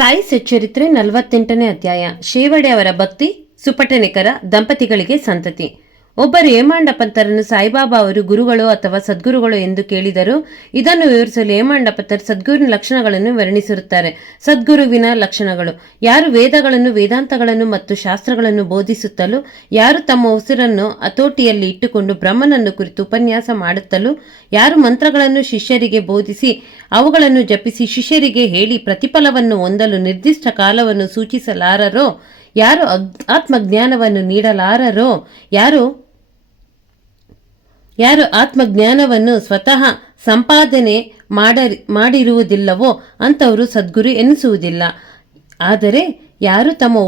ಸಾಯಿ ಸಚ್ಚರಿತ್ರೆ 48ನೇ ಅಧ್ಯಾಯ. ಶೇವಡೆ ಅವರ ಭಕ್ತಿ, ಸುಪಟನಿಕರ ದಂಪತಿಗಳಿಗೆ ಸಂತತಿ. ಒಬ್ಬರು ಹೇಮಾಂಡಪಂತರನ್ನು ಸಾಯಿಬಾಬಾ ಅವರು ಗುರುಗಳು ಅಥವಾ ಸದ್ಗುರುಗಳು ಎಂದು ಕೇಳಿದರು. ಇದನ್ನು ವಿವರಿಸಲು ಹೇಮಾಂಡಪಂತರು ಸದ್ಗುರುವಿನ ಲಕ್ಷಣಗಳನ್ನು ವರ್ಣಿಸಿರುತ್ತಾರೆ. ಸದ್ಗುರುವಿನ ಲಕ್ಷಣಗಳು: ಯಾರು ವೇದಗಳನ್ನು, ವೇದಾಂತಗಳನ್ನು ಮತ್ತು ಶಾಸ್ತ್ರಗಳನ್ನು ಬೋಧಿಸುತ್ತಲೂ, ಯಾರು ತಮ್ಮ ಉಸಿರನ್ನು ಹತೋಟಿಯಲ್ಲಿ ಇಟ್ಟುಕೊಂಡು ಬ್ರಹ್ಮನನ್ನು ಕುರಿತು ಉಪನ್ಯಾಸ ಮಾಡುತ್ತಲೂ, ಯಾರು ಮಂತ್ರಗಳನ್ನು ಶಿಷ್ಯರಿಗೆ ಬೋಧಿಸಿ ಅವುಗಳನ್ನು ಜಪಿಸಿ ಶಿಷ್ಯರಿಗೆ ಹೇಳಿ ಪ್ರತಿಫಲವನ್ನು ಹೊಂದಲು ನಿರ್ದಿಷ್ಟ ಕಾಲವನ್ನು ಸೂಚಿಸಲಾರರೋ, ಯಾರು ಆತ್ಮಜ್ಞಾನವನ್ನು ನೀಡಲಾರರೋ, ಯಾರು ಆತ್ಮಜ್ಞಾನವನ್ನು ಸ್ವತಃ ಸಂಪಾದನೆ ಮಾಡಿರುವುದಿಲ್ಲವೋ ಅಂಥವರು ಸದ್ಗುರು ಎನಿಸುವುದಿಲ್ಲ. ಆದರೆ ಯಾರು ತಮ್ಮ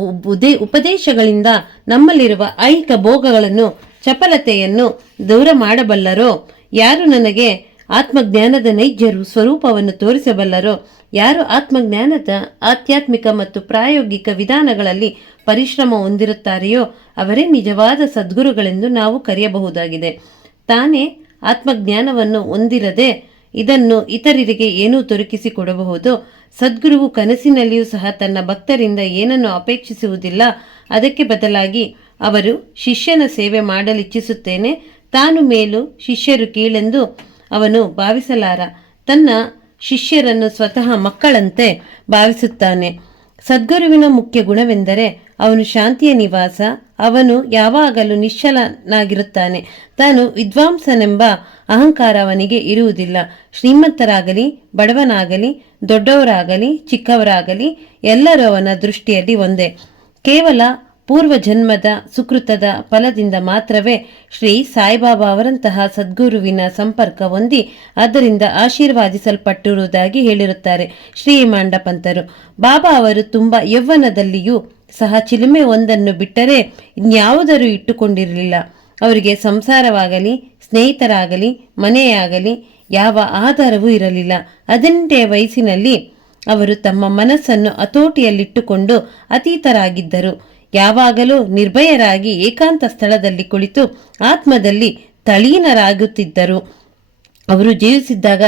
ಉಪದೇಶಗಳಿಂದ ನಮ್ಮಲ್ಲಿರುವ ಐಹಿಕ ಭೋಗಗಳನ್ನು, ಚಪಲತೆಯನ್ನು ದೂರ ಮಾಡಬಲ್ಲರೋ, ಯಾರು ನನಗೆ ಆತ್ಮಜ್ಞಾನದ ನೈಜ ಸ್ವರೂಪವನ್ನು ತೋರಿಸಬಲ್ಲರೋ, ಯಾರು ಆತ್ಮಜ್ಞಾನದ ಆಧ್ಯಾತ್ಮಿಕ ಮತ್ತು ಪ್ರಾಯೋಗಿಕ ವಿಧಾನಗಳಲ್ಲಿ ಪರಿಶ್ರಮ ಹೊಂದಿರುತ್ತಾರೆಯೋ ಅವರೇ ನಿಜವಾದ ಸದ್ಗುರುಗಳೆಂದು ನಾವು ಕರೆಯಬಹುದಾಗಿದೆ. ತಾನೇ ಆತ್ಮಜ್ಞಾನವನ್ನು ಹೊಂದಿರದೆ ಇದನ್ನು ಇತರರಿಗೆ ಏನೂ ದೊರಕಿಸಿಕೊಡಬಹುದು. ಸದ್ಗುರುವು ಕನಸಿನಲ್ಲಿಯೂ ಸಹ ತನ್ನ ಭಕ್ತರಿಂದ ಏನನ್ನು ಅಪೇಕ್ಷಿಸುವುದಿಲ್ಲ. ಅದಕ್ಕೆ ಬದಲಾಗಿ ಅವರು ಶಿಷ್ಯನ ಸೇವೆ ಮಾಡಲಿಚ್ಛಿಸುತ್ತೇನೆ, ತಾನು ಮೇಲು ಶಿಷ್ಯರು ಕೀಳೆಂದು ಅವನು ಭಾವಿಸಲಾರ. ತನ್ನ ಶಿಷ್ಯರನ್ನು ಸ್ವತಃ ಮಕ್ಕಳಂತೆ ಭಾವಿಸುತ್ತಾನೆ. ಸದ್ಗುರುವಿನ ಮುಖ್ಯ ಗುಣವೆಂದರೆ ಅವನು ಶಾಂತಿಯ ನಿವಾಸ. ಅವನು ಯಾವಾಗಲೂ ನಿಶ್ಚಲನಾಗಿರುತ್ತಾನೆ. ತಾನು ವಿದ್ವಾಂಸನೆಂಬ ಅಹಂಕಾರ ಅವನಿಗೆ ಇರುವುದಿಲ್ಲ. ಶ್ರೀಮಂತರಾಗಲಿ ಬಡವನಾಗಲಿ, ದೊಡ್ಡವರಾಗಲಿ ಚಿಕ್ಕವರಾಗಲಿ, ಎಲ್ಲರೂ ಅವನ ದೃಷ್ಟಿಯಲ್ಲಿ ಒಂದೇ. ಕೇವಲ ಪೂರ್ವಜನ್ಮದ ಸುಕೃತದ ಫಲದಿಂದ ಮಾತ್ರವೇ ಶ್ರೀ ಸಾಯಿಬಾಬಾ ಅವರಂತಹ ಸದ್ಗುರುವಿನ ಸಂಪರ್ಕ ಹೊಂದಿ ಅದರಿಂದ ಆಶೀರ್ವಾದಿಸಲ್ಪಟ್ಟಿರುವುದಾಗಿ ಹೇಳಿರುತ್ತಾರೆ ಶ್ರೀ ಹೇಮಾಂಡಪಂತರು. ಬಾಬಾ ಅವರು ತುಂಬ ಯೌವನದಲ್ಲಿಯೂ ಸಹ ಚಿಲುಮೆ ಒಂದನ್ನು ಬಿಟ್ಟರೆ ಇನ್ಯಾವುದರೂ ಇಟ್ಟುಕೊಂಡಿರಲಿಲ್ಲ. ಅವರಿಗೆ ಸಂಸಾರವಾಗಲಿ, ಸ್ನೇಹಿತರಾಗಲಿ, ಮನೆಯಾಗಲಿ ಯಾವ ಆಧಾರವೂ ಇರಲಿಲ್ಲ. 18ನೇ ವಯಸ್ಸಿನಲ್ಲಿ ಅವರು ತಮ್ಮ ಮನಸ್ಸನ್ನು ಹತೋಟಿಯಲ್ಲಿಟ್ಟುಕೊಂಡು ಅತೀತರಾಗಿದ್ದರು. ಯಾವಾಗಲೂ ನಿರ್ಭಯರಾಗಿ ಏಕಾಂತ ಸ್ಥಳದಲ್ಲಿ ಕುಳಿತು ಆತ್ಮದಲ್ಲಿ ತಳೀನರಾಗುತ್ತಿದ್ದರು. ಅವರು ಜೀವಿಸಿದ್ದಾಗ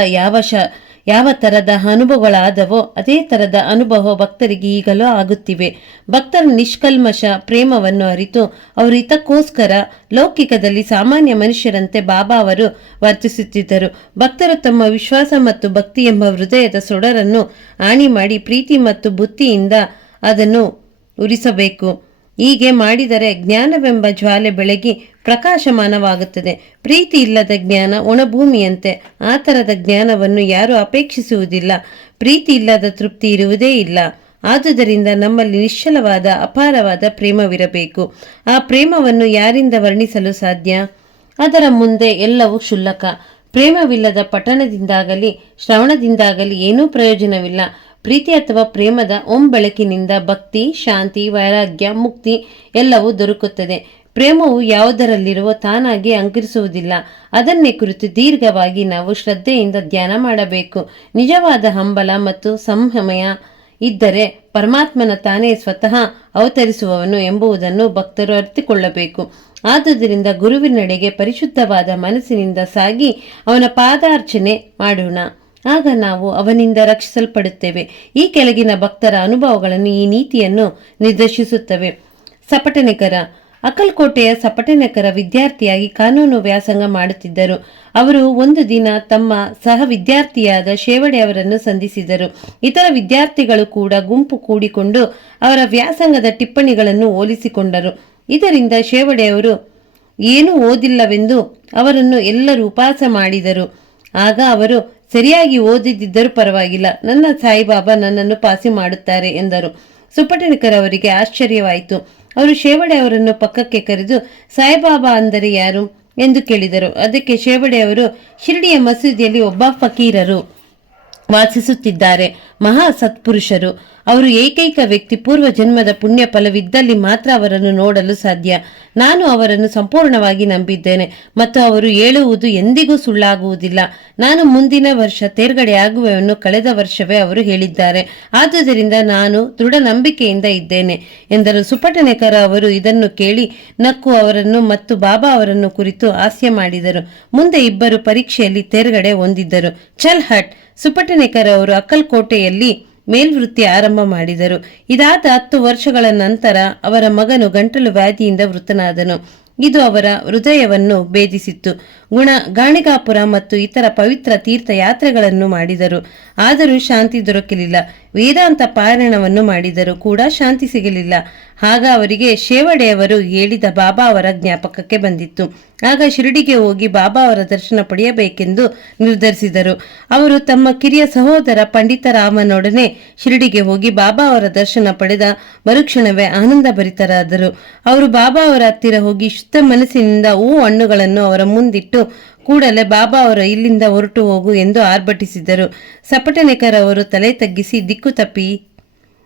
ಯಾವ ತರದ ಅನುಭವಗಳಾದವೋ ಅದೇ ತರದ ಅನುಭವ ಭಕ್ತರಿಗೆ ಈಗಲೂ ಆಗುತ್ತಿವೆ. ಭಕ್ತರ ನಿಷ್ಕಲ್ಮಶ ಪ್ರೇಮವನ್ನು ಅರಿತು ಅವರು ಹಿತಕ್ಕೋಸ್ಕರ ಲೌಕಿಕದಲ್ಲಿ ಸಾಮಾನ್ಯ ಮನುಷ್ಯರಂತೆ ಬಾಬಾ ಅವರು ವರ್ತಿಸುತ್ತಿದ್ದರು. ಭಕ್ತರು ತಮ್ಮ ವಿಶ್ವಾಸ ಮತ್ತು ಭಕ್ತಿ ಎಂಬ ಹೃದಯದ ಸೊಡರನ್ನು ಆಣಿ ಮಾಡಿ ಪ್ರೀತಿ ಮತ್ತು ಬುದ್ಧಿಯಿಂದ ಅದನ್ನು ಉರಿಸಬೇಕು. ಹೀಗೆ ಮಾಡಿದರೆ ಜ್ಞಾನವೆಂಬ ಜ್ವಾಲೆ ಬೆಳಗಿ ಪ್ರಕಾಶಮಾನವಾಗುತ್ತದೆ. ಪ್ರೀತಿ ಇಲ್ಲದ ಜ್ಞಾನ ಒಣಭೂಮಿಯಂತೆ. ಆ ಥರದ ಜ್ಞಾನವನ್ನು ಯಾರೂ ಅಪೇಕ್ಷಿಸುವುದಿಲ್ಲ. ಪ್ರೀತಿ ಇಲ್ಲದ ತೃಪ್ತಿ ಇರುವುದೇ ಇಲ್ಲ. ಆದುದರಿಂದ ನಮ್ಮಲ್ಲಿ ನಿಶ್ಚಲವಾದ ಅಪಾರವಾದ ಪ್ರೇಮವಿರಬೇಕು. ಆ ಪ್ರೇಮವನ್ನು ಯಾರಿಂದ ವರ್ಣಿಸಲು ಸಾಧ್ಯ? ಅದರ ಮುಂದೆ ಎಲ್ಲವೂ ಕ್ಷುಲ್ಲಕ. ಪ್ರೇಮವಿಲ್ಲದ ಪಠಣದಿಂದಾಗಲಿ ಶ್ರವಣದಿಂದಾಗಲಿ ಏನೂ ಪ್ರಯೋಜನವಿಲ್ಲ. ಪ್ರೀತಿ ಅಥವಾ ಪ್ರೇಮದ ಬೆಳಕಿನಿಂದ ಭಕ್ತಿ, ಶಾಂತಿ, ವೈರಾಗ್ಯ, ಮುಕ್ತಿ ಎಲ್ಲವೂ ದೊರಕುತ್ತದೆ. ಪ್ರೇಮವು ಯಾವುದರಲ್ಲಿರುವ ತಾನಾಗಿ ಅಂಕರಿಸುವುದಿಲ್ಲ. ಅದನ್ನೇ ಕುರಿತು ದೀರ್ಘವಾಗಿ ನಾವು ಶ್ರದ್ಧೆಯಿಂದ ಧ್ಯಾನ ಮಾಡಬೇಕು. ನಿಜವಾದ ಹಂಬಲ ಮತ್ತು ಸಂಯಮ ಇದ್ದರೆ ಪರಮಾತ್ಮನ ತಾನೇ ಸ್ವತಃ ಅವತರಿಸುವವನು ಎಂಬುದನ್ನು ಭಕ್ತರು ಅರಿತುಕೊಳ್ಳಬೇಕು. ಆದುದರಿಂದ ಗುರುವಿನೆಡೆಗೆ ಪರಿಶುದ್ಧವಾದ ಮನಸ್ಸಿನಿಂದ ಸಾಗಿ ಅವನ ಪಾದಾರ್ಚನೆ ಮಾಡೋಣ. ಆಗ ನಾವು ಅವನಿಂದ ರಕ್ಷಿಸಲ್ಪಡುತ್ತೇವೆ. ಈ ಕೆಳಗಿನ ಭಕ್ತರ ಅನುಭವಗಳನ್ನು ಈ ನೀತಿಯನ್ನು ನಿರ್ದೇಶಿಸುತ್ತವೆ. ಸಪಟನಿಕರ. ಅಕ್ಕಲ್ಕೋಟೆಯ ಸಪಟನಿಕರ ವಿದ್ಯಾರ್ಥಿಯಾಗಿ ಕಾನೂನು ವ್ಯಾಸಂಗ ಮಾಡುತ್ತಿದ್ದರು. ಅವರು ಒಂದು ದಿನ ತಮ್ಮ ಸಹ ವಿದ್ಯಾರ್ಥಿಯಾದ ಶೇವಡೆ ಅವರನ್ನು ಸಂಧಿಸಿದರು. ಇತರ ವಿದ್ಯಾರ್ಥಿಗಳು ಕೂಡ ಗುಂಪು ಕೂಡಿಕೊಂಡು ಅವರ ವ್ಯಾಸಂಗದ ಟಿಪ್ಪಣಿಗಳನ್ನು ಹೋಲಿಸಿಕೊಂಡರು. ಇದರಿಂದ ಶೇವಡೆಯವರು ಏನೂ ಓದಿಲ್ಲವೆಂದು ಅವರನ್ನು ಎಲ್ಲರೂ ಉಪಹಾಸ ಮಾಡಿದರು. ಆಗ ಅವರು, ಸರಿಯಾಗಿ ಓದಿದ್ದರೂ ಪರವಾಗಿಲ್ಲ, ನನ್ನ ಸಾಯಿಬಾಬಾ ನನ್ನನ್ನು ಪಾಸಿ ಮಾಡುತ್ತಾರೆ ಎಂದರು. ಸುಪಟನಿಕರವರಿಗೆ ಆಶ್ಚರ್ಯವಾಯಿತು. ಅವರು ಶೇವಡೆ ಅವರನ್ನು ಪಕ್ಕಕ್ಕೆ ಕರೆದು, ಸಾಯಿಬಾಬಾ ಅಂದರೆ ಯಾರು ಎಂದು ಕೇಳಿದರು. ಅದಕ್ಕೆ ಶೇವಡೆಯವರು, ಶಿರ್ಡಿಯ ಮಸೀದಿಯಲ್ಲಿ ಒಬ್ಬ ಫಕೀರರು ವಾಸಿಸುತ್ತಿದ್ದಾರೆ, ಮಹಾ ಸತ್ಪುರುಷರು. ಅವರು ಏಕೈಕ ವ್ಯಕ್ತಿ. ಪೂರ್ವ ಜನ್ಮದ ಪುಣ್ಯ ಫಲವಿದ್ದಲ್ಲಿ ಮಾತ್ರ ಅವರನ್ನು ನೋಡಲು ಸಾಧ್ಯ. ನಾನು ಅವರನ್ನು ಸಂಪೂರ್ಣವಾಗಿ ನಂಬಿದ್ದೇನೆ ಮತ್ತು ಅವರು ಹೇಳುವುದು ಎಂದಿಗೂ ಸುಳ್ಳಾಗುವುದಿಲ್ಲ. ನಾನು ಮುಂದಿನ ವರ್ಷ ತೇರ್ಗಡೆಯಾಗುವೆವನ್ನು ಕಳೆದ ವರ್ಷವೇ ಅವರು ಹೇಳಿದ್ದಾರೆ. ಆದುದರಿಂದ ನಾನು ದೃಢ ನಂಬಿಕೆಯಿಂದ ಇದ್ದೇನೆ ಎಂದರು. ಸುಪಟನಿಕರ ಅವರು ಇದನ್ನು ಕೇಳಿ ನಕ್ಕು ಅವರನ್ನು ಮತ್ತು ಬಾಬಾ ಅವರನ್ನು ಕುರಿತು ಹಾಸ್ಯ ಮಾಡಿದರು. ಮುಂದೆ ಇಬ್ಬರು ಪರೀಕ್ಷೆಯಲ್ಲಿ ತೇರ್ಗಡೆ ಹೊಂದಿದ್ದರು. ಚಲ್ ಹಟ್. ಸುಪಟನಿಕರ ಅವರು ಅಕ್ಕಲ್ಕೋಟೆಯಲ್ಲಿ ಮೇಲ್ವೃತ್ತಿ ಆರಂಭ ಮಾಡಿದರು. ಇದಾದ 10 ವರ್ಷಗಳ ನಂತರ ಅವರ ಮಗನು ಗಂಟಲು ವ್ಯಾಧಿಯಿಂದ ಮೃತನಾದನು. ಇದು ಅವರ ಹೃದಯವನ್ನು ಭೇದಿಸಿತ್ತು. ಗಾಣಿಗಾಪುರ ಮತ್ತು ಇತರ ಪವಿತ್ರ ತೀರ್ಥಯಾತ್ರೆಗಳನ್ನು ಮಾಡಿದರು, ಆದರೂ ಶಾಂತಿ ದೊರಕಲಿಲ್ಲ. ವೇದಾಂತ ಪಾರಾಯಣವನ್ನು ಮಾಡಿದರೂ ಕೂಡ ಶಾಂತಿ ಸಿಗಲಿಲ್ಲ. ಆಗ ಅವರಿಗೆ ಶೇವಡೆಯವರು ಹೇಳಿದ ಬಾಬಾ ಅವರ ಜ್ಞಾಪಕಕ್ಕೆ ಬಂದಿತ್ತು. ಆಗ ಶಿರಡಿಗೆ ಹೋಗಿ ಬಾಬಾ ಅವರ ದರ್ಶನ ಪಡೆಯಬೇಕೆಂದು ನಿರ್ಧರಿಸಿದರು. ಅವರು ತಮ್ಮ ಕಿರಿಯ ಸಹೋದರ ಪಂಡಿತರಾಮನೊಡನೆ ಶಿರಡಿಗೆ ಹೋಗಿ ಬಾಬಾ ಅವರ ದರ್ಶನ ಪಡೆದ ಮರುಕ್ಷಣವೇ ಆನಂದ ಭರಿತರಾದರು. ಅವರು ಬಾಬಾ ಅವರ ಹತ್ತಿರ ಹೋಗಿ ಶುದ್ಧ ಮನಸ್ಸಿನಿಂದ ಹಣ್ಣುಗಳನ್ನು ಅವರ ಮುಂದಿಟ್ಟು ಕೂಡಲೇ ಬಾಬಾ ಅವರು ಇಲ್ಲಿಂದ ಹೊರಟು ಹೋಗು ಎಂದು ಆರ್ಭಟಿಸಿದರು. ಸಪಟನೇಕರ್ ಅವರು ತಲೆ ತಗ್ಗಿಸಿ ದಿಕ್ಕು ತಪ್ಪಿ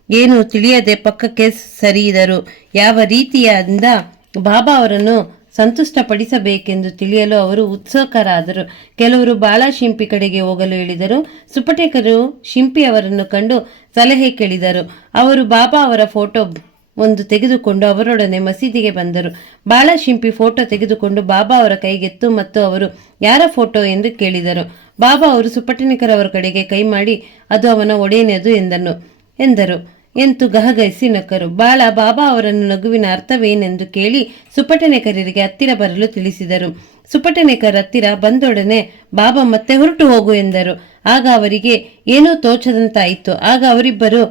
ಏನು ತಿಳಿಯದೆ ಪಕ್ಕಕ್ಕೆ ಸರಿಯಿದರು. ಯಾವ ರೀತಿಯಿಂದ ಬಾಬಾ ಅವರನ್ನು ಸಂತುಷ್ಟಪಡಿಸಬೇಕೆಂದು ತಿಳಿಯಲು ಅವರು ಉತ್ಸುಕರಾದರು. ಕೆಲವರು ಬಾಳ ಶಿಂಪಿ ಕಡೆಗೆ ಹೋಗಲು ಹೇಳಿದರು. ಸುಪಟೇಕರು ಶಿಂಪಿ ಅವರನ್ನು ಕಂಡು ಸಲಹೆ ಕೇಳಿದರು. ಅವರು ಬಾಬಾ ಅವರ ಫೋಟೋ ಒಂದು ತೆಗೆದುಕೊಂಡು ಅವರೊಡನೆ ಮಸೀದಿಗೆ ಬಂದರು. ಬಾಳ ಶಿಂಪಿ ಫೋಟೋ ತೆಗೆದುಕೊಂಡು ಬಾಬಾ ಅವರ ಕೈಗೆತ್ತು ಮತ್ತು ಅವರು ಯಾರ ಫೋಟೋ ಎಂದು ಕೇಳಿದರು. ಬಾಬಾ ಅವರು ಸುಪಟೇಕರ್ ಅವರ ಕಡೆಗೆ ಕೈ ಮಾಡಿ ಅದು ಅವನ ಒಡೆಯನದು ಎಂದರು. ಎಂತು ಗಹಗಹಿಸಿ ನಕ್ಕರು. ಬಾಳ ಬಾಬಾ ಅವರನ್ನು ನಗುವಿನ ಅರ್ಥವೇನೆಂದು ಕೇಳಿ ಸುಪಟೇಕರರಿಗೆ ಹತ್ತಿರ ಬರಲು ತಿಳಿಸಿದರು. ಸುಪಟೇಕರ್ ಹತ್ತಿರ ಬಂದೊಡನೆ ಬಾಬಾ ಮತ್ತೆ ಹೊರಟು ಹೋಗು ಎಂದರು. ಆಗ ಅವರಿಗೆ ಏನೂ ತೋಚದಂತಾಯಿತು. ಆಗ ಅವರಿಬ್ಬರು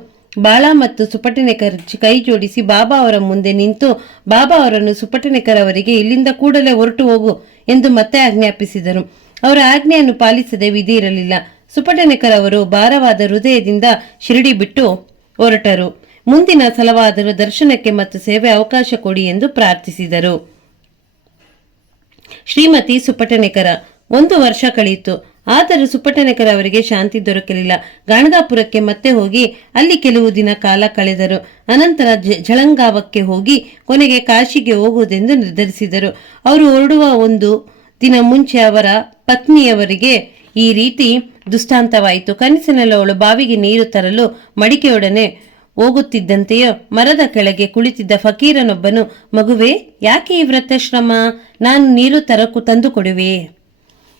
ಬಾಳ ಮತ್ತು ಸುಪಟೇಕರ್ ಕೈ ಜೋಡಿಸಿ ಬಾಬಾ ಅವರ ಮುಂದೆ ನಿಂತು ಬಾಬಾ ಅವರನ್ನು ಸುಪಟೇಕರ್ ಅವರಿಗೆ ಇಲ್ಲಿಂದ ಕೂಡಲೇ ಹೊರಟು ಹೋಗು ಎಂದು ಮತ್ತೆ ಆಜ್ಞಾಪಿಸಿದರು. ಅವರ ಆಜ್ಞೆಯನ್ನು ಪಾಲಿಸದೆ ವಿಧಿ ಇರಲಿಲ್ಲ. ಸುಪಟೇಕರ್ ಅವರು ಭಾರವಾದ ಹೃದಯದಿಂದ ಶಿರಡಿ ಬಿಟ್ಟು ಹೊರಟರು. ಮುಂದಿನ ಸಲವಾದರೂ ದರ್ಶನಕ್ಕೆ ಮತ್ತು ಸೇವೆ ಅವಕಾಶ ಕೊಡಿ ಎಂದು ಪ್ರಾರ್ಥಿಸಿದರು. ಶ್ರೀಮತಿ ಸುಪಟೇಕರ 1 ವರ್ಷ ಕಳೆಯಿತು. ಆದರೂ ಸುಪಟೇಕರ್ ಅವರಿಗೆ ಶಾಂತಿ ದೊರಕಲಿಲ್ಲ. ಗಾಣಗಾಪುರಕ್ಕೆ ಮತ್ತೆ ಹೋಗಿ ಅಲ್ಲಿ ಕೆಲವು ದಿನ ಕಾಲ ಕಳೆದರು. ಅನಂತರ ಜಳಂಗಾವಕ್ಕೆ ಹೋಗಿ ಕೊನೆಗೆ ಕಾಶಿಗೆ ಹೋಗುವುದೆಂದು ನಿರ್ಧರಿಸಿದರು. ಅವರು ಹೊರಡುವ 1 ದಿನ ಮುಂಚೆ ಅವರ ಪತ್ನಿಯವರಿಗೆ ಈ ರೀತಿ ದುಷ್ಟಾಂತವಾಯಿತು. ಕನಸಿನಲ್ಲಿ ಅವಳು ಬಾವಿಗೆ ನೀರು ತರಲು ಮಡಿಕೆಯೊಡನೆ ಹೋಗುತ್ತಿದ್ದಂತೆಯೋ ಮರದ ಕೆಳಗೆ ಕುಳಿತಿದ್ದ ಫಕೀರನೊಬ್ಬನು, ಮಗುವೆ, ಯಾಕೆ ಈ ವ್ರತಶ್ರಮ? ನಾನು ನೀರು ತಂದು ಕೊಡುವೆ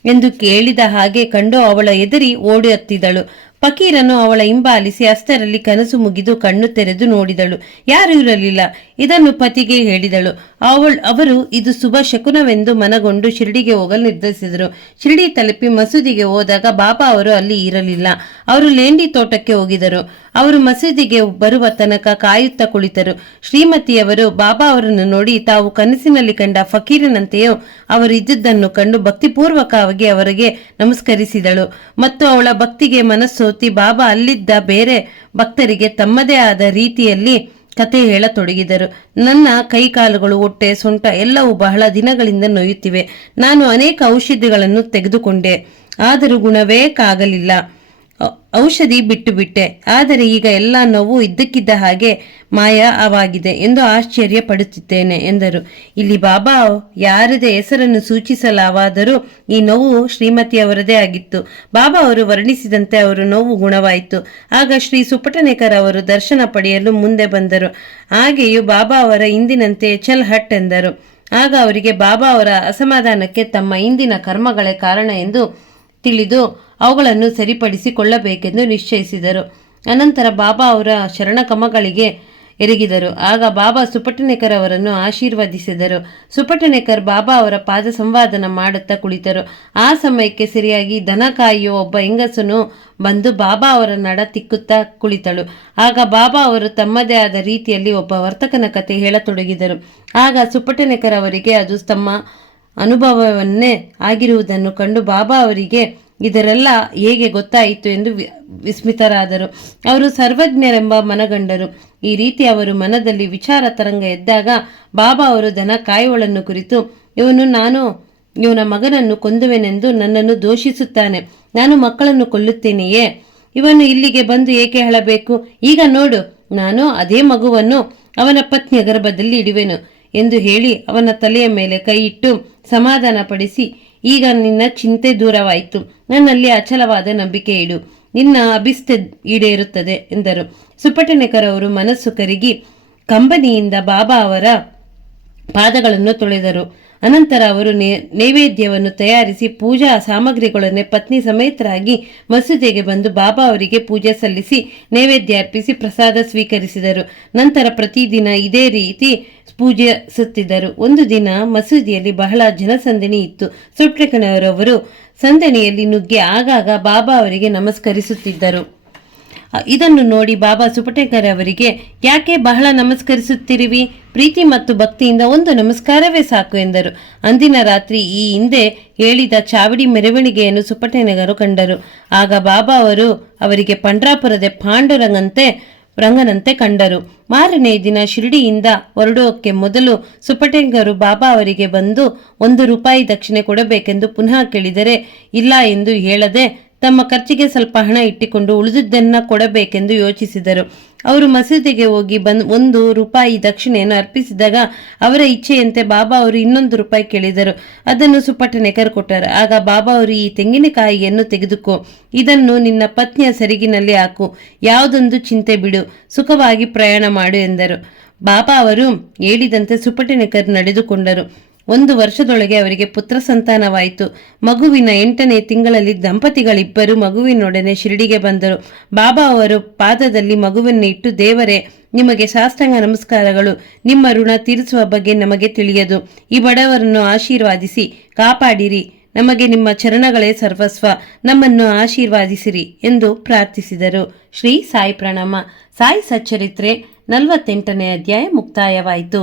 ಎಂದು ಕೇಳಿದ ಹಾಗೆ ಕಂಡು ಅವಳ ಎದುರಿ ಓಡಿ ಹತ್ತಿದಳು. ಫಕೀರನು ಅವಳ ಹಿಂಬಾಲಿಸಿ ಅಷ್ಟರಲ್ಲಿ ಕನಸು ಮುಗಿದು ಕಣ್ಣು ತೆರೆದು ನೋಡಿದಳು. ಯಾರೂ ಇರಲಿಲ್ಲ. ಇದನ್ನು ಪತಿಗೆ ಹೇಳಿದಳು. ಅವರು ಇದು ಶುಭ ಶಕುನವೆಂದು ಮನಗೊಂಡು ಶಿರಡಿಗೆ ಹೋಗಲು ನಿರ್ಧರಿಸಿದರು. ಶಿರಡಿ ತಲುಪಿ ಮಸೂದಿಗೆ ಹೋದಾಗ ಬಾಬಾ ಅವರು ಅಲ್ಲಿ ಇರಲಿಲ್ಲ. ಅವರು ಲೇಂಡಿ ತೋಟಕ್ಕೆ ಹೋಗಿದರು. ಅವರು ಮಸೀದಿಗೆ ಬರುವ ತನಕ ಕಾಯುತ್ತಾ ಕುಳಿತರು. ಶ್ರೀಮತಿಯವರು ಬಾಬಾ ಅವರನ್ನು ನೋಡಿ ತಾವು ಕನಸಿನಲ್ಲಿ ಕಂಡ ಫಕೀರನಂತೆಯೋ ಅವರು ಇದ್ದುದನ್ನು ಕಂಡು ಭಕ್ತಿಪೂರ್ವಕವಾಗಿ ಅವರಿಗೆ ನಮಸ್ಕರಿಸಿದಳು ಮತ್ತು ಅವಳ ಭಕ್ತಿಗೆ ಮನಸ್ಸೋತಿ ಬಾಬಾ ಅಲ್ಲಿದ್ದ ಬೇರೆ ಭಕ್ತರಿಗೆ ತಮ್ಮದೇ ಆದ ರೀತಿಯಲ್ಲಿ ಕತೆ ಹೇಳತೊಡಗಿದರು. ನನ್ನ ಕೈಕಾಲುಗಳು, ಹೊಟ್ಟೆ, ಸೊಂಟ ಎಲ್ಲವೂ ಬಹಳ ದಿನಗಳಿಂದ ನೋಯುತ್ತಿವೆ. ನಾನು ಅನೇಕ ಔಷಧಿಗಳನ್ನು ತೆಗೆದುಕೊಂಡೆ, ಆದರೂ ಗುಣವೇ ಆಗಲಿಲ್ಲ. ಔಷಧಿ ಬಿಟ್ಟು ಬಿಟ್ಟೆ. ಆದರೆ ಈಗ ಎಲ್ಲ ನೋವು ಇದ್ದಕ್ಕಿದ್ದ ಹಾಗೆ ಮಾಯವಾಗಿದೆ ಎಂದು ಆಶ್ಚರ್ಯ ಪಡುತ್ತಿದ್ದೇನೆ ಎಂದರು. ಇಲ್ಲಿ ಬಾಬಾ ಯಾರದೇ ಹೆಸರನ್ನು ಸೂಚಿಸಲಾವಾದರೂ ಈ ನೋವು ಶ್ರೀಮತಿಯವರದೇ ಆಗಿತ್ತು. ಬಾಬಾ ಅವರು ವರ್ಣಿಸಿದಂತೆ ಅವರು ನೋವು ಗುಣವಾಯಿತು. ಆಗ ಶ್ರೀ ಸುಪಟೇಕರ್ ಅವರು ದರ್ಶನ ಪಡೆಯಲು ಮುಂದೆ ಬಂದರು. ಹಾಗೆಯೂ ಬಾಬಾ ಅವರ ಹಿಂದಿನಂತೆ ಚಲ್ ಹಟ್ ಎಂದರು. ಆಗ ಅವರಿಗೆ ಬಾಬಾ ಅವರ ಅಸಮಾಧಾನಕ್ಕೆ ತಮ್ಮ ಹಿಂದಿನ ಕರ್ಮಗಳೇ ಕಾರಣ ಎಂದು ತಿಳಿದು ಅವುಗಳನ್ನು ಸರಿಪಡಿಸಿಕೊಳ್ಳಬೇಕೆಂದು ನಿಶ್ಚಯಿಸಿದರು. ಅನಂತರ ಬಾಬಾ ಅವರ ಶರಣಕಮಗಳಿಗೆ ಎರಗಿದರು. ಆಗ ಬಾಬಾ ಸುಪಟೇಕರ್ ಅವರನ್ನು ಆಶೀರ್ವದಿಸಿದರು. ಸುಪಟೇಕರ್ ಬಾಬಾ ಅವರ ಪಾದ ಸಂವಾದನ ಮಾಡುತ್ತಾ ಕುಳಿತರು. ಆ ಸಮಯಕ್ಕೆ ಸರಿಯಾಗಿ ದನ ಕಾಯುವ ಒಬ್ಬ ಹೆಂಗಸನು ಬಂದು ಬಾಬಾ ಅವರ ನಡ ತಿಕ್ಕುತ್ತಾ ಕುಳಿತಳು. ಆಗ ಬಾಬಾ ಅವರು ತಮ್ಮದೇ ಆದ ರೀತಿಯಲ್ಲಿ ಒಬ್ಬ ವರ್ತಕನ ಕತೆ ಹೇಳತೊಡಗಿದರು. ಆಗ ಸುಪಟೇಕರ್ ಅವರಿಗೆ ಅದು ತಮ್ಮ ಅನುಭವವನ್ನೇ ಆಗಿರುವುದನ್ನು ಕಂಡು ಬಾಬಾ ಅವರಿಗೆ ಇದರೆಲ್ಲ ಹೇಗೆ ಗೊತ್ತಾಯಿತು ಎಂದು ವಿಸ್ಮಿತರಾದರು. ಅವರು ಸರ್ವಜ್ಞರೆಂಬ ಮನಗಂಡರು. ಈ ರೀತಿ ಅವರು ಮನದಲ್ಲಿ ವಿಚಾರ ತರಂಗ ಎದ್ದಾಗ ಬಾಬಾ ಅವರು ದನ ಕಾಯುವಳನ್ನು ಕುರಿತು, ನಾನು ಇವನ ಮಗನನ್ನು ಕೊಂದುವೆನೆಂದು ನನ್ನನ್ನು ದೂಷಿಸುತ್ತಾನೆ. ನಾನು ಮಕ್ಕಳನ್ನು ಕೊಲ್ಲುತ್ತೇನೆಯೇ? ಇವನು ಇಲ್ಲಿಗೆ ಬಂದು ಏಕೆ ಹೇಳಬೇಕು? ಈಗ ನೋಡು, ನಾನು ಅದೇ ಮಗುವನ್ನು ಅವನ ಪತ್ನಿಯ ಗರ್ಭದಲ್ಲಿ ಇಡುವೆನು ಎಂದು ಹೇಳಿ ಅವನ ತಲೆಯ ಮೇಲೆ ಕೈ ಇಟ್ಟು ಸಮಾಧಾನ ಪಡಿಸಿ, ಈಗ ನಿನ್ನ ಚಿಂತೆ ದೂರವಾಯಿತು. ನನ್ನಲ್ಲಿ ಅಚಲವಾದ ನಂಬಿಕೆ ಇಡು. ನಿನ್ನ ಅಭಿಷ್ಟ ಈಡೇರುತ್ತದೆ ಎಂದರು. ಸುಪಟೇಕರ್ ಅವರು ಮನಸ್ಸು ಕರಗಿ ಕಂಬನಿಯಿಂದ ಬಾಬಾ ಅವರ ಪಾದಗಳನ್ನು ತೊಳೆದರು. ಅನಂತರ ಅವರು ನೈವೇದ್ಯವನ್ನು ತಯಾರಿಸಿ ಪೂಜಾ ಸಾಮಗ್ರಿಗಳನ್ನೇ ಪತ್ನಿ ಸಮೇತರಾಗಿ ಮಸೀದಿಗೆ ಬಂದು ಬಾಬಾ ಅವರಿಗೆ ಪೂಜೆ ಸಲ್ಲಿಸಿ ನೈವೇದ್ಯ ಅರ್ಪಿಸಿ ಪ್ರಸಾದ ಸ್ವೀಕರಿಸಿದರು. ನಂತರ ಪ್ರತಿದಿನ ಇದೇ ರೀತಿ ಪೂಜಿಸುತ್ತಿದ್ದರು. ಒಂದು ದಿನ ಮಸೀದಿಯಲ್ಲಿ ಬಹಳ ಜನಸಂದಣಿ ಇತ್ತು. ಸುಪ್ಟೆಕನವರವರು ಸಂದಣಿಯಲ್ಲಿ ನುಗ್ಗಿ ಆಗಾಗ ಬಾಬಾ ಅವರಿಗೆ ನಮಸ್ಕರಿಸುತ್ತಿದ್ದರು. ಇದನ್ನು ನೋಡಿ ಬಾಬಾ ಸುಪಟೇಕರವರಿಗೆ, ಯಾಕೆ ಬಹಳ ನಮಸ್ಕರಿಸುತ್ತಿರುವಿ? ಪ್ರೀತಿ ಮತ್ತು ಭಕ್ತಿಯಿಂದ ಒಂದು ನಮಸ್ಕಾರವೇ ಸಾಕು ಎಂದರು. ಅಂದಿನ ರಾತ್ರಿ ಈ ಹಿಂದೆ ಹೇಳಿದ ಚಾವಡಿ ಮೆರವಣಿಗೆಯನ್ನು ಸುಪಟೇಕರು ಕಂಡರು. ಆಗ ಬಾಬಾ ಅವರು ಅವರಿಗೆ ಪಂಡ್ರಾಪುರದ ರಂಗನಂತೆ ಕಂಡರು. ಮಾರನೇ ದಿನ ಶಿರಡಿಯಿಂದ ಹೊರಡೋಕೆ ಮೊದಲು ಸುಪಟೇಕರು ಬಾಬಾ ಅವರಿಗೆ ಬಂದು 1 ರೂಪಾಯಿ ದಕ್ಷಿಣೆ ಕೊಡಬೇಕೆಂದು ಪುನಃ ಕೇಳಿದರೆ ಇಲ್ಲ ಎಂದು ಹೇಳದೆ ತಮ್ಮ ಖರ್ಚಿಗೆ ಸ್ವಲ್ಪ ಹಣ ಇಟ್ಟುಕೊಂಡು ಉಳಿದುದನ್ನ ಕೊಡಬೇಕೆಂದು ಯೋಚಿಸಿದರು. ಅವರು ಮಸೀದಿಗೆ ಹೋಗಿ 1 ರೂಪಾಯಿ ದಕ್ಷಿಣೆಯನ್ನು ಅರ್ಪಿಸಿದಾಗ ಅವರ ಇಚ್ಛೆಯಂತೆ ಬಾಬಾ ಅವರು 200 ರೂಪಾಯಿ ಕೇಳಿದರು. ಅದನ್ನು ಸುಪಟೇಕರ್ ಕೊಟ್ಟರು. ಆಗ ಬಾಬಾ ಅವರು, ಈ ತೆಂಗಿನಕಾಯಿಯನ್ನು ತೆಗೆದುಕೋ, ಇದನ್ನು ನಿನ್ನ ಪತ್ನಿಯ ಸೆರಗಿನಲ್ಲಿ ಹಾಕು, ಯಾವುದೊಂದು ಚಿಂತೆ ಬಿಡು, ಸುಖವಾಗಿ ಪ್ರಯಾಣ ಮಾಡು ಎಂದರು. ಬಾಬಾ ಅವರು ಹೇಳಿದಂತೆ ಸುಪಟೇಕರ್ ನಡೆದುಕೊಂಡರು. 1 ವರ್ಷದೊಳಗೆ ಅವರಿಗೆ ಪುತ್ರ ಸಂತಾನವಾಯಿತು. ಮಗುವಿನ 8ನೇ ತಿಂಗಳಲ್ಲಿ ದಂಪತಿಗಳಿಬ್ಬರು ಮಗುವಿನೊಡನೆ ಶಿರಡಿಗೆ ಬಂದರು. ಬಾಬಾ ಅವರು ಪಾದದಲ್ಲಿ ಮಗುವನ್ನು ಇಟ್ಟು, ದೇವರೇ, ನಿಮಗೆ ಸಾಷ್ಟಾಂಗ ನಮಸ್ಕಾರಗಳು. ನಿಮ್ಮ ಋಣ ತೀರಿಸುವ ಬಗ್ಗೆ ನಮಗೆ ತಿಳಿಯದು. ಈ ಬಡವರನ್ನು ಆಶೀರ್ವಾದಿಸಿ ಕಾಪಾಡಿರಿ. ನಮಗೆ ನಿಮ್ಮ ಚರಣಗಳೇ ಸರ್ವಸ್ವ. ನಮ್ಮನ್ನು ಆಶೀರ್ವಾದಿಸಿರಿ ಎಂದು ಪ್ರಾರ್ಥಿಸಿದರು. ಶ್ರೀ ಸಾಯಿ ಪ್ರಣಾಮ. ಸಾಯಿ ಸಚ್ಚರಿತ್ರೆ 48ನೇ ಅಧ್ಯಾಯ ಮುಕ್ತಾಯವಾಯಿತು.